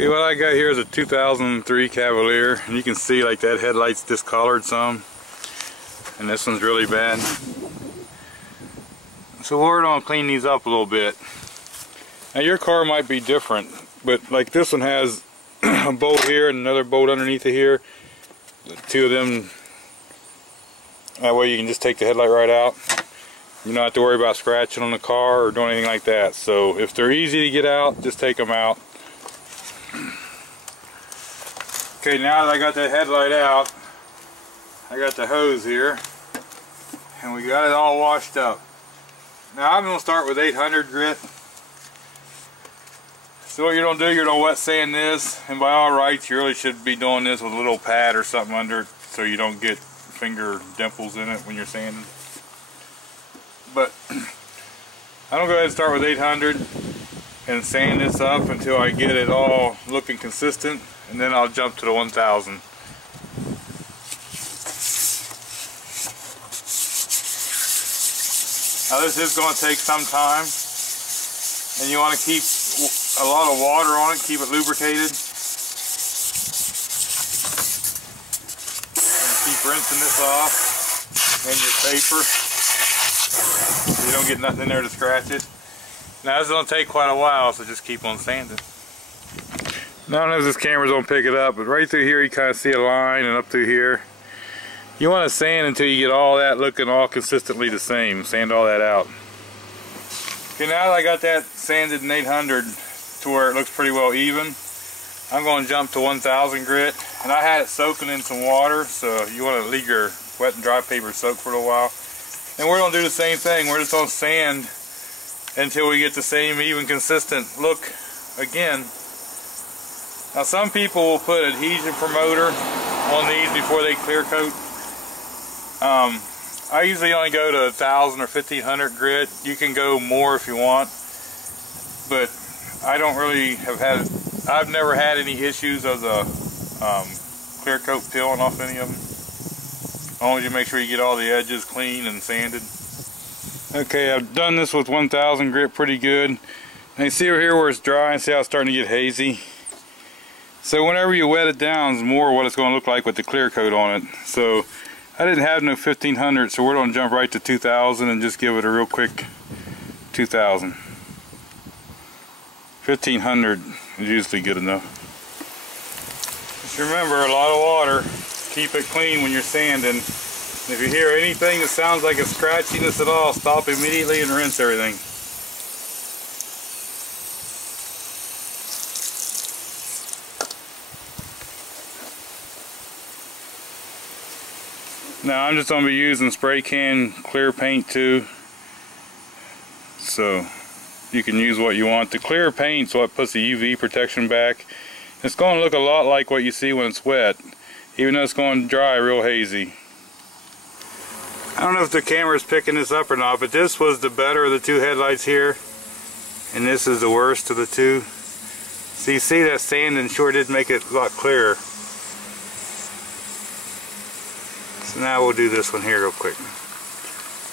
Okay, what I got here is a 2003 Cavalier, and you can see like that headlight's discolored some, and this one's really bad. So we're going to clean these up a little bit. Now your car might be different, but like this one has a bolt here and another bolt underneath it here. The two of them, that way you can just take the headlight right out. You don't have to worry about scratching on the car or doing anything like that. So if they're easy to get out, just take them out. Okay, now that I got that headlight out, I got the hose here, and we got it all washed up. Now I'm going to start with 800 grit. So what you're going to do, you're going to wet sand this, and by all rights you really should be doing this with a little pad or something under it so you don't get finger dimples in it when you're sanding. But I'm going to go ahead and start with 800 and sand this up until I get it all looking consistent, and then I'll jump to the 1000. Now this is going to take some time, and you want to keep a lot of water on it, keep it lubricated. And keep rinsing this off and your paper so you don't get nothing in there to scratch it. Now this is going to take quite a while, so just keep on sanding. Now I don't know if this camera's going to pick it up, but right through here you kind of see a line, and up through here. You want to sand until you get all that looking all consistently the same. Sand all that out. Okay, now that I got that sanded in 800 to where it looks pretty well even, I'm going to jump to 1000 grit. And I had it soaking in some water, so you want to leave your wet and dry paper soak for a little while. And we're going to do the same thing. We're just going to sand until we get the same even consistent look again. Now some people will put adhesion promoter on these before they clear coat. I usually only go to 1000 or 1500 grit. You can go more if you want, but I don't really I've never had any issues of the clear coat peeling off any of them. As long as you make sure you get all the edges clean and sanded. Okay, I've done this with 1000 grit pretty good. And you see over here where it's dry, and see how it's starting to get hazy. So whenever you wet it down, it's more what it's going to look like with the clear coat on it. So I didn't have no 1500, so we're going to jump right to 2000 and just give it a real quick 2000. 1500 is usually good enough. Just remember, a lot of water. Keep it clean when you're sanding. If you hear anything that sounds like a scratchiness at all, stop immediately and rinse everything. Now I'm just going to be using spray can clear paint too, so you can use what you want. The clear paint's what puts the UV protection back. It's going to look a lot like what you see when it's wet, even though it's going to dry real hazy. I don't know if the camera's picking this up or not, but this was the better of the two headlights here, and this is the worst of the two. So you see that sanding sure did make it a lot clearer. So now we'll do this one here real quick.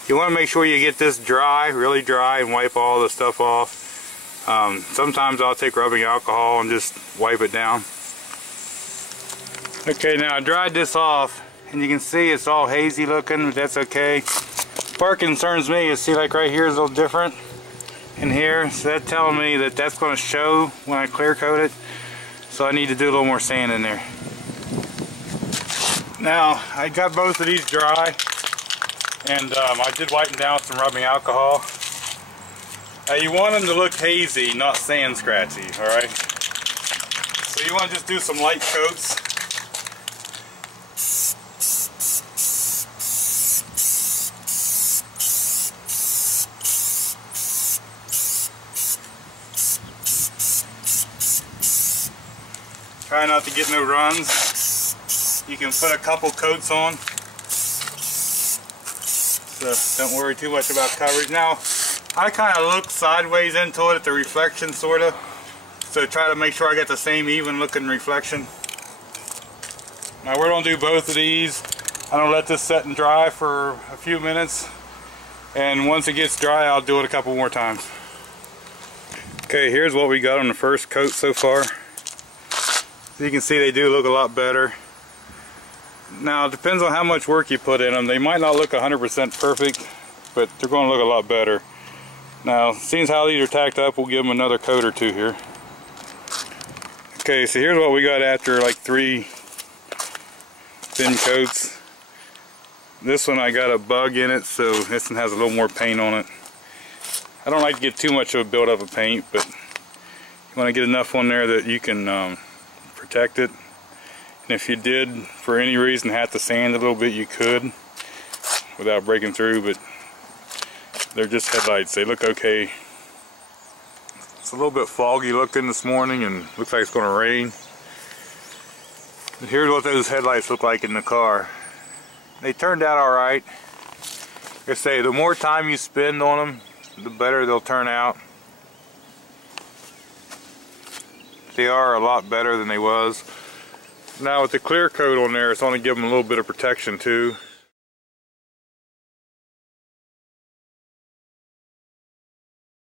You want to make sure you get this dry, really dry, and wipe all the stuff off. Sometimes I'll take rubbing alcohol and just wipe it down. Okay, now I dried this off, and you can see it's all hazy looking, but that's okay. Part concerns me is, see, like right here is a little different in here, so that's telling me that that's going to show when I clear coat it. So I need to do a little more sand in there. Now I got both of these dry, and I did wipe them down with some rubbing alcohol. Now you want them to look hazy, not sand scratchy, alright? So you want to just do some light coats. Try not to get no runs. You can put a couple coats on, so don't worry too much about coverage. Now, I kind of look sideways into it at the reflection, sort of, so try to make sure I get the same even looking reflection. Now we're going to do both of these. I'm going to let this set and dry for a few minutes, and once it gets dry I'll do it a couple more times. Okay, here's what we got on the first coat so far. So you can see they do look a lot better. Now it depends on how much work you put in them. They might not look 100% perfect, but they're going to look a lot better. Now, seeing how these are tacked up, we'll give them another coat or two here. Okay, so here's what we got after like 3 thin coats. This one I got a bug in it, so this one has a little more paint on it. I don't like to get too much of a buildup of paint, but you want to get enough on there that you can protect it. And if you did, for any reason, have to sand a little bit, you could without breaking through, but they're just headlights. They look okay. It's a little bit foggy looking this morning and looks like it's going to rain. But here's what those headlights look like in the car. They turned out alright. Like I say, the more time you spend on them, the better they'll turn out. They are a lot better than they was. Now with the clear coat on there, it's only giving them a little bit of protection too.